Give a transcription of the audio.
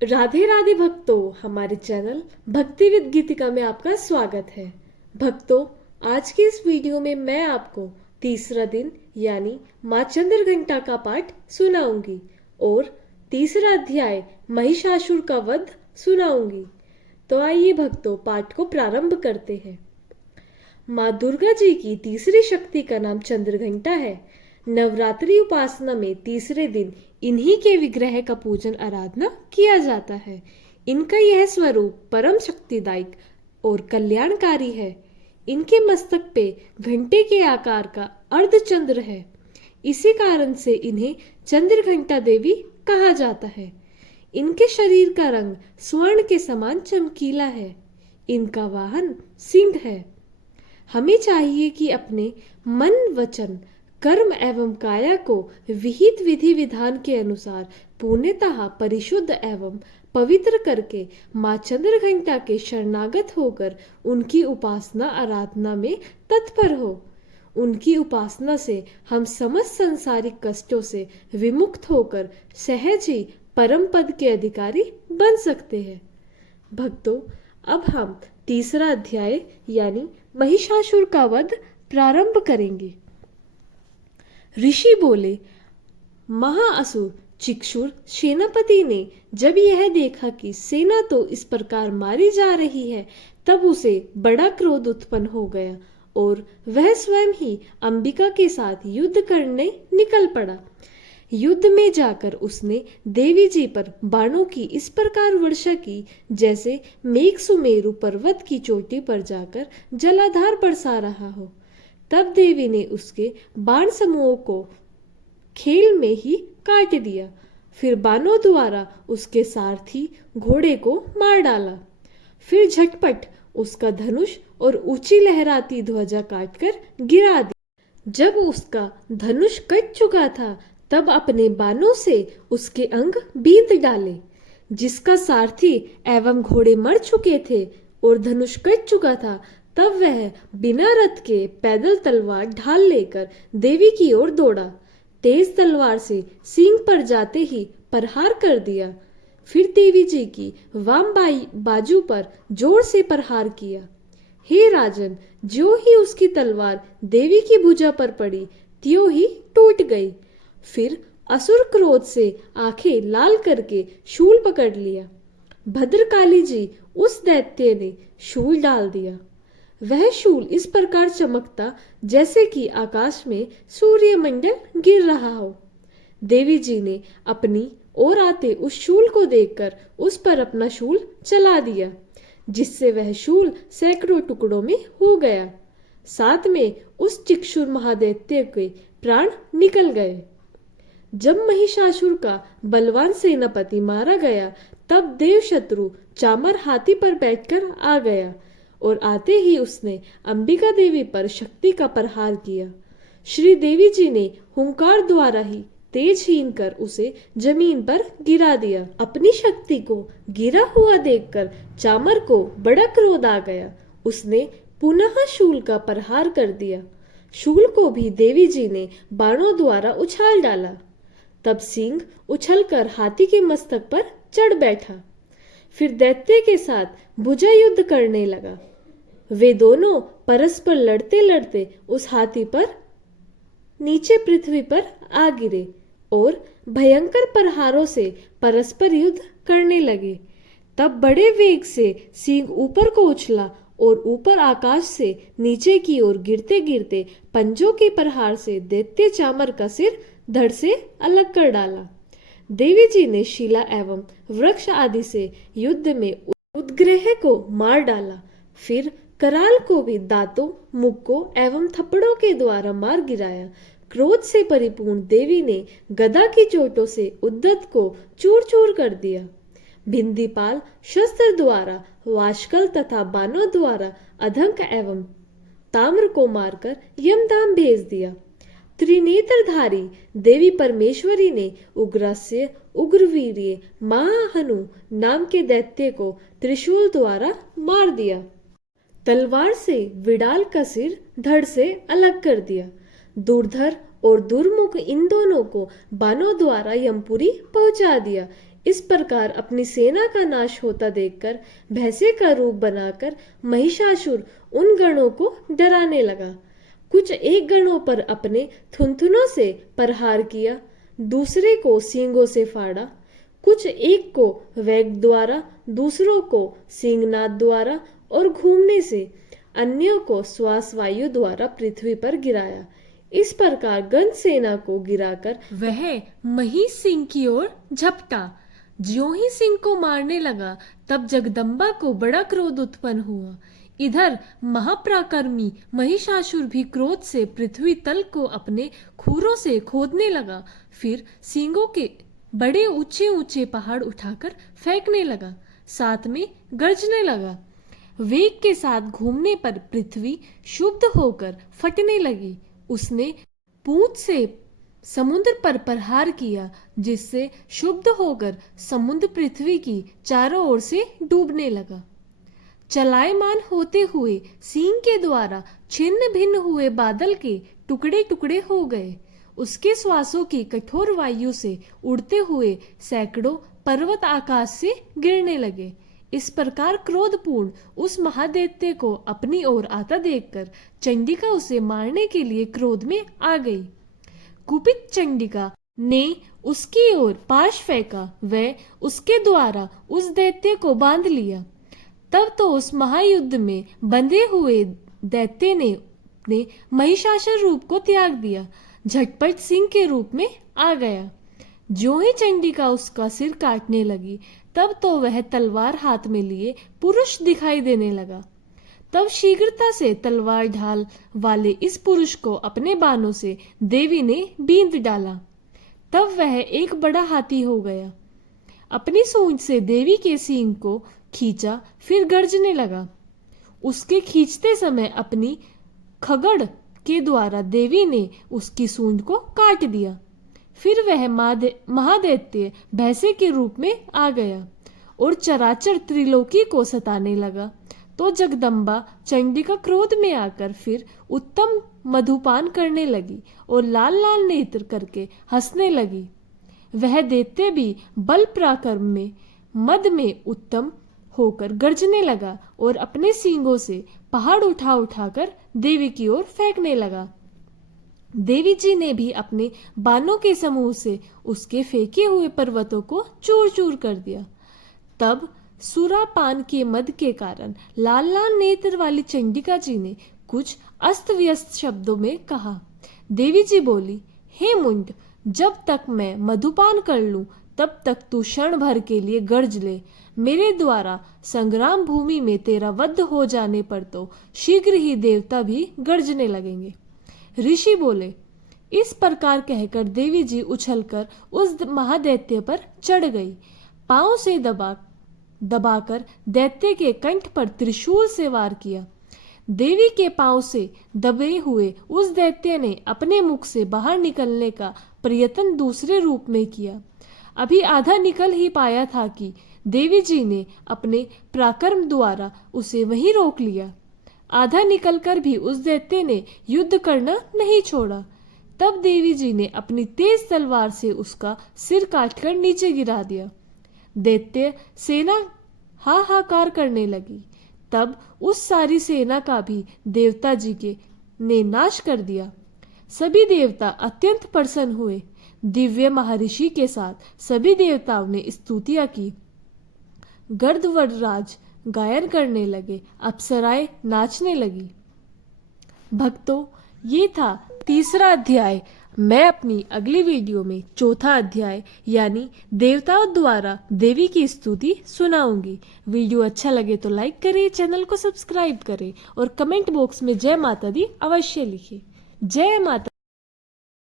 राधे राधे भक्तों, हमारे चैनल भक्ति विद गीतिका में आपका स्वागत है। भक्तों, आज की इस वीडियो में मैं आपको तीसरा दिन यानी माँ चंद्रघंटा का पाठ सुनाऊंगी और तीसरा अध्याय महिषासुर का वध सुनाऊंगी। तो आइए भक्तों, पाठ को प्रारंभ करते हैं। माँ दुर्गा जी की तीसरी शक्ति का नाम चंद्रघंटा है। नवरात्रि उपासना में तीसरे दिन इन्हीं के विग्रह का पूजन आराधना किया जाता है। इनका यह स्वरूप परम शक्तिदायक और कल्याणकारी है। इनके मस्तक पे घंटे के आकार का अर्धचंद्र है। इसी कारण से इन्हें चंद्रघंटा देवी कहा जाता है। इनके शरीर का रंग स्वर्ण के समान चमकीला है। इनका वाहन सिंह है। हमें चाहिए कि अपने मन, वचन, कर्म एवं काया को विहित विधि विधान के अनुसार पूर्णतः परिशुद्ध एवं पवित्र करके माँ चंद्रघंटा के शरणागत होकर उनकी उपासना आराधना में तत्पर हो। उनकी उपासना से हम समस्त सांसारिक कष्टों से विमुक्त होकर सहज ही परम पद के अधिकारी बन सकते हैं। भक्तों, अब हम तीसरा अध्याय यानी महिषासुर का वध प्रारंभ करेंगे। ऋषि बोले, महाअसुर चिक्षुर सेनापति ने जब यह देखा कि सेना तो इस प्रकार मारी जा रही है, तब उसे बड़ा क्रोध उत्पन्न हो गया और वह स्वयं ही अंबिका के साथ युद्ध करने निकल पड़ा। युद्ध में जाकर उसने देवी जी पर बाणों की इस प्रकार वर्षा की जैसे मेघ सुमेरु पर्वत की चोटी पर जाकर जलाधार बरसा रहा हो। तब देवी ने उसके बाण समूहों को खेल में ही काट दिया। फिर बाणों द्वारा उसके सारथी घोड़े को मार डाला। फिर झटपट उसका धनुष और ऊंची लहराती ध्वजा काटकर गिरा दी। जब उसका धनुष कट चुका था, तब अपने बाणों से उसके अंग बींध डाले। जिसका सारथी एवं घोड़े मर चुके थे और धनुष कट चुका था, तब वह बिना रथ के पैदल तलवार ढाल लेकर देवी की ओर दौड़ा। तेज तलवार से सींग पर जाते ही प्रहार कर दिया। फिर देवी जी की वाम बाजू पर जोर से प्रहार किया। हे राजन, जो ही उसकी तलवार देवी की भुजा पर पड़ी, त्यों ही टूट गई। फिर असुर क्रोध से आंखें लाल करके शूल पकड़ लिया। भद्रकाली जी उस दैत्य ने शूल डाल दिया। वह शूल इस प्रकार चमकता जैसे कि आकाश में सूर्यमंडल गिर रहा हो। देवी जी ने अपनी ओर आते उस शूल को देखकर उस पर अपना शूल चला दिया, जिससे वह शूल सैकड़ों टुकड़ों में हो गया। साथ में उस चिक्षुर महादैत्य के प्राण निकल गए। जब महिषासुर का बलवान सेनापति मारा गया, तब देवशत्रु चामर हाथी पर बैठकर आ गया और आते ही उसने अंबिका देवी पर शक्ति का प्रहार किया। श्री देवी जी ने हुंकार द्वारा ही तेजहीन कर उसे जमीन पर गिरा दिया। अपनी शक्ति को गिरा हुआ देखकर चामर को बड़ा क्रोध आ गया। उसने पुनः शूल का प्रहार कर दिया। शूल को भी देवी जी ने बाणों द्वारा उछाल डाला। तब सिंह उछलकर हाथी के मस्तक पर चढ़ बैठा। फिर दैत्य के साथ भुजा युद्ध करने लगा। वे दोनों परस्पर लड़ते लड़ते उस हाथी पर नीचे पृथ्वी पर आ गिरे और भयंकर प्रहारों से परस्पर युद्ध करने लगे। तब बड़े वेग से सिंह ऊपर को उछला और ऊपर आकाश से नीचे की ओर गिरते गिरते पंजों के प्रहार से दैत्य चामर का सिर धड़ से अलग कर डाला। देवी जी ने शिला एवं वृक्ष आदि से युद्ध में उद्ग्रह को मार डाला। फिर कराल को भी दांतों, मुक्कों एवं थप्पड़ों के द्वारा मार गिराया। क्रोध से परिपूर्ण देवी ने गदा की चोटों से उद्धत को चूर चूर कर दिया। भिंदीपाल शस्त्र द्वारा, वाशकल तथा बाणों द्वारा अधंक एवं ताम्र को मारकर यमधाम भेज दिया। त्रिनेत्रधारी देवी परमेश्वरी ने उग्रस्य उग्रवीर्य महाहनु नाम के दैत्य को त्रिशूल द्वारा मार दिया। तलवार से विडाल का सिर धड़ से अलग कर दिया। दुर्धर और दुर्मुख इन दोनों को बाणों द्वारा यमपुरी पहुंचा दिया। इस प्रकार अपनी सेना का नाश होता देखकर भैंसे का रूप बनाकर महिषासुर उन गणों को डराने लगा। कुछ एक गणों पर अपने थुनथुनों से प्रहार किया, दूसरे को सींगों से फाड़ा, कुछ एक को वेग द्वारा, दूसरों को सींगनाद द्वारा और घूमने से, अन्यों को श्वास वायु द्वारा पृथ्वी पर गिराया। इस प्रकार गण सेना को गिराकर वह महिष सिंह की ओर झपटा। ज्यों ही सिंह को मारने लगा तब जगदम्बा को बड़ा क्रोध उत्पन्न हुआ। इधर महापराक्रमी महिषासुर भी क्रोध से पृथ्वी तल को अपने खूरों से खोदने लगा। फिर सींगों के बड़े ऊंचे ऊंचे पहाड़ उठाकर फेंकने लगा, साथ में गर्जने लगा। वेग के साथ घूमने पर पृथ्वी क्षुब्ध होकर फटने लगी। उसने पूंछ से समुद्र पर प्रहार किया, जिससे क्षुब्ध होकर समुद्र पृथ्वी की चारों ओर से डूबने लगा। चलायमान होते हुए सिंह के द्वारा छिन्न भिन्न हुए बादल के टुकड़े टुकड़े हो गए। उसके श्वासों की कठोर वायु से उड़ते हुए सैकड़ों पर्वत आकाश से गिरने लगे। इस प्रकार क्रोधपूर्ण उस महादैत्य को अपनी ओर आता देखकर चंडिका उसे मारने के लिए क्रोध में आ गई। कुपित चंडिका ने उसकी ओर पाश फेंका, वह उसके द्वारा उस दैत्य को बांध लिया। तब तो उस महायुद्ध में बंधे हुए दैत्य ने अपने महिषासुर रूप को त्याग दिया, झटपट सिंह के रूप में आ गया। ज्यों ही चंडिका उसका सिर काटने लगी तब तो वह तलवार हाथ में लिए पुरुष दिखाई देने लगा। तब शीघ्रता से तलवार ढाल वाले इस पुरुष को अपने बाणों से देवी ने बींध डाला। तब वह एक बड़ा हाथी हो गया। अपनी सूंड से देवी के सींग को खींचा, फिर गर्जने लगा। उसके खींचते समय अपनी खगड़ के द्वारा देवी ने उसकी सूंड को काट दिया। फिर वह महादैत्य भैंसे के रूप में आ गया और चराचर त्रिलोकी को सताने लगा। तो जगदम्बा चंडिका क्रोध में आकर फिर उत्तम मधुपान करने लगी और लाल लाल नेत्र करके हंसने लगी। वह दैत्य भी बल पराक्रम में मद में उत्तम होकर गर्जने लगा और अपने सींगों से पहाड़ उठा उठाकर देवी की ओर फेंकने लगा। देवी जी ने भी अपने बाणों के समूह से उसके फेंके हुए पर्वतों को चूर चूर कर दिया। तब सुरापान के मद के कारण लाल लाल नेत्र वाली चंडिका जी ने कुछ अस्त व्यस्त शब्दों में कहा। देवी जी बोली, हे मुंड, जब तक मैं मधुपान कर लूं तब तक तू क्षण भर के लिए गर्ज ले। मेरे द्वारा संग्राम भूमि में तेरा वध हो जाने पर तो शीघ्र ही देवता भी गर्जने लगेंगे। ऋषि बोले। इस प्रकार कहकर देवी जी उछलकर उस महादैत्य पर चढ़ गई। पांव से दबाकर दैत्य के कंठ पर त्रिशूल से वार किया। देवी के पांव से दबे हुए उस दैत्य ने अपने मुख से बाहर निकलने का प्रयत्न दूसरे रूप में किया। अभी आधा निकल ही पाया था कि देवी जी ने अपने पराक्रम द्वारा उसे वहीं रोक लिया। आधा निकलकर भी उस दैत्य ने युद्ध करना नहीं छोड़ा। तब देवी जी ने अपनी तेज तलवार से उसका सिर काटकर नीचे गिरा दिया। दैत्य सेना हाहाकार करने लगी। तब उस सारी सेना का भी देवता जी के ने नाश कर दिया। सभी देवता अत्यंत प्रसन्न हुए। दिव्य महर्षि के साथ सभी देवताओं ने स्तुतियां की। गर्दवरराज गायन करने लगे, अप्सराएं नाचने लगी। भक्तों, ये था तीसरा अध्याय। मैं अपनी अगली वीडियो में चौथा अध्याय यानी देवताओं द्वारा देवी की स्तुति सुनाऊंगी। वीडियो अच्छा लगे तो लाइक करें, चैनल को सब्सक्राइब करें और कमेंट बॉक्स में जय माता दी अवश्य लिखें। जय माता।